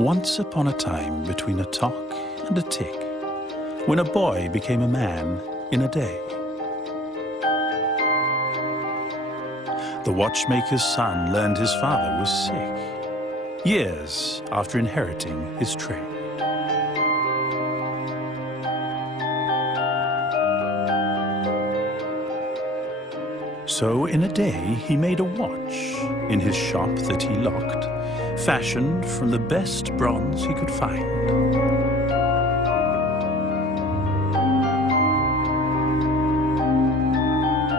Once upon a time, between a tock and a tick, when a boy became a man in a day. The watchmaker's son learned his father was sick, years after inheriting his trade. So in a day he made a watch in his shop that he locked, fashioned from the best bronze he could find.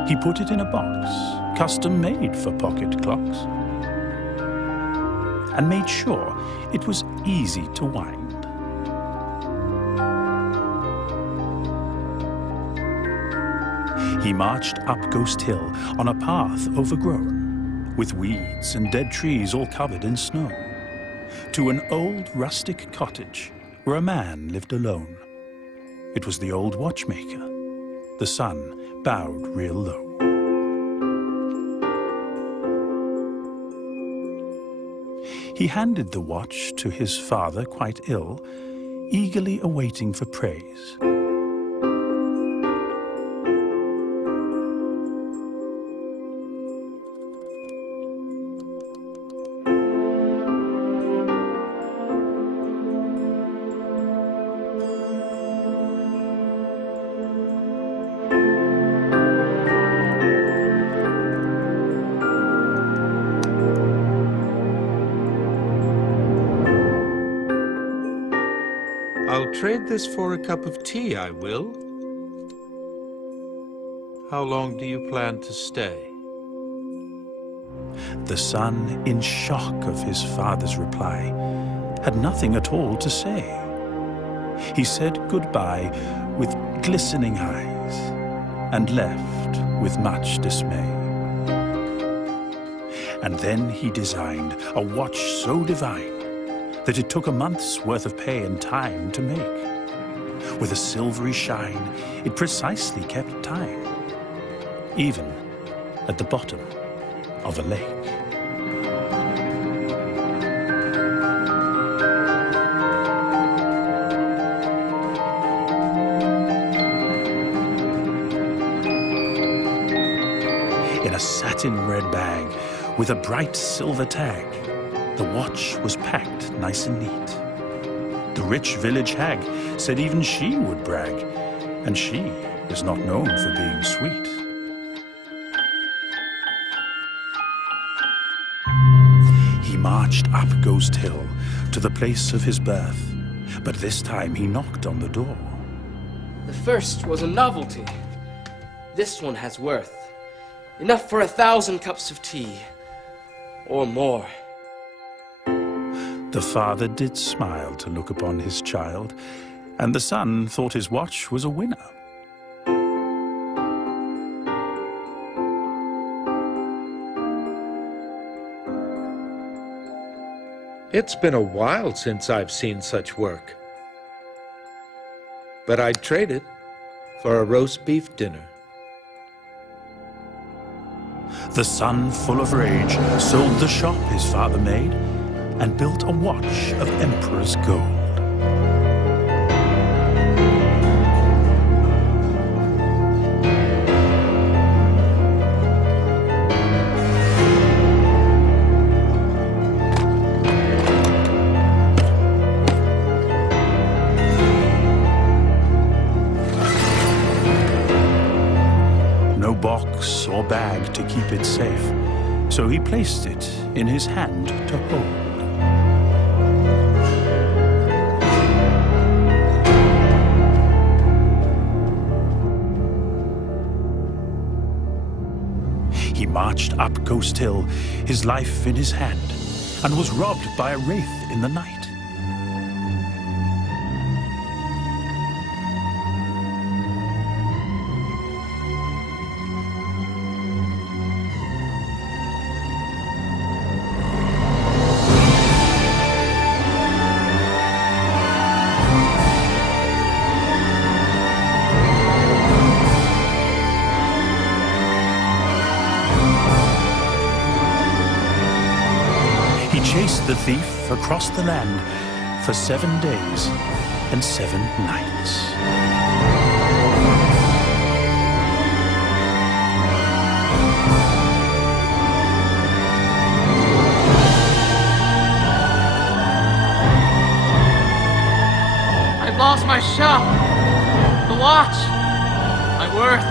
He put it in a box, custom made for pocket clocks, and made sure it was easy to wind. He marched up Ghost Hill on a path overgrown, with weeds and dead trees all covered in snow, to an old rustic cottage where a man lived alone. It was the old watchmaker. The son bowed real low. He handed the watch to his father, quite ill, eagerly awaiting for praise. I'll trade this for a cup of tea, I will. How long do you plan to stay? The son, in shock of his father's reply, had nothing at all to say. He said goodbye with glistening eyes and left with much dismay. And then he designed a watch so divine that it took a month's worth of pay and time to make. With a silvery shine, it precisely kept time, even at the bottom of a lake. In a satin red bag with a bright silver tag, the watch was packed nice and neat. The rich village hag said even she would brag, and she is not known for being sweet. He marched up Ghost Hill to the place of his birth, but this time he knocked on the door. The first was a novelty. This one has worth. Enough for 1,000 cups of tea, or more. The father did smile to look upon his child, and the son thought his watch was a winner. It's been a while since I've seen such work. But I'd trade it for a roast beef dinner. The son, full of rage, sold the shop his father made and built a watch of emperor's gold. No box or bag to keep it safe, so he placed it in his hand to hold. He marched up Ghost Hill, his life in his hand, and was robbed by a wraith in the night. He chased the thief across the land for 7 days and 7 nights. I've lost my shop, the watch, my worth,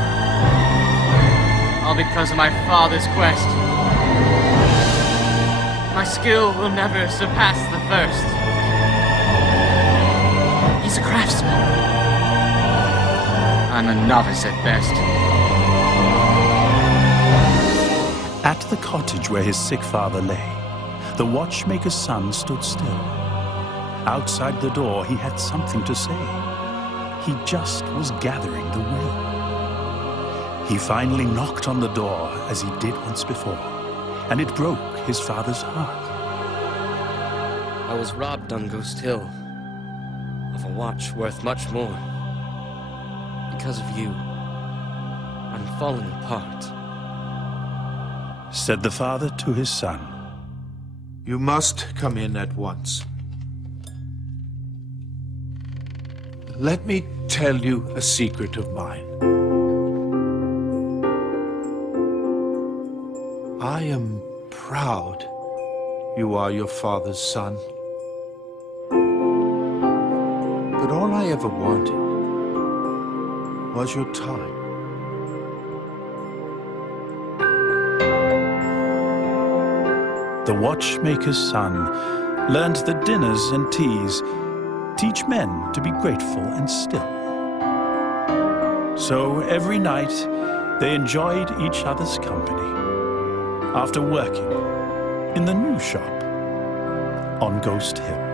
all because of my father's quest. My skill will never surpass the first. He's a craftsman. I'm a novice at best. At the cottage where his sick father lay, the watchmaker's son stood still. Outside the door, he had something to say. He just was gathering the will. He finally knocked on the door as he did once before, and it broke his father's heart. I was robbed on Ghost Hill of a watch worth much more. Because of you, I'm falling apart, said the father to his son. You must come in at once. Let me tell you a secret of mine. I am proud you are your father's son. But all I ever wanted was your time. The watchmaker's son learned that dinners and teas teach men to be grateful and still. So every night they enjoyed each other's company after working in the new shop on Ghost Hill.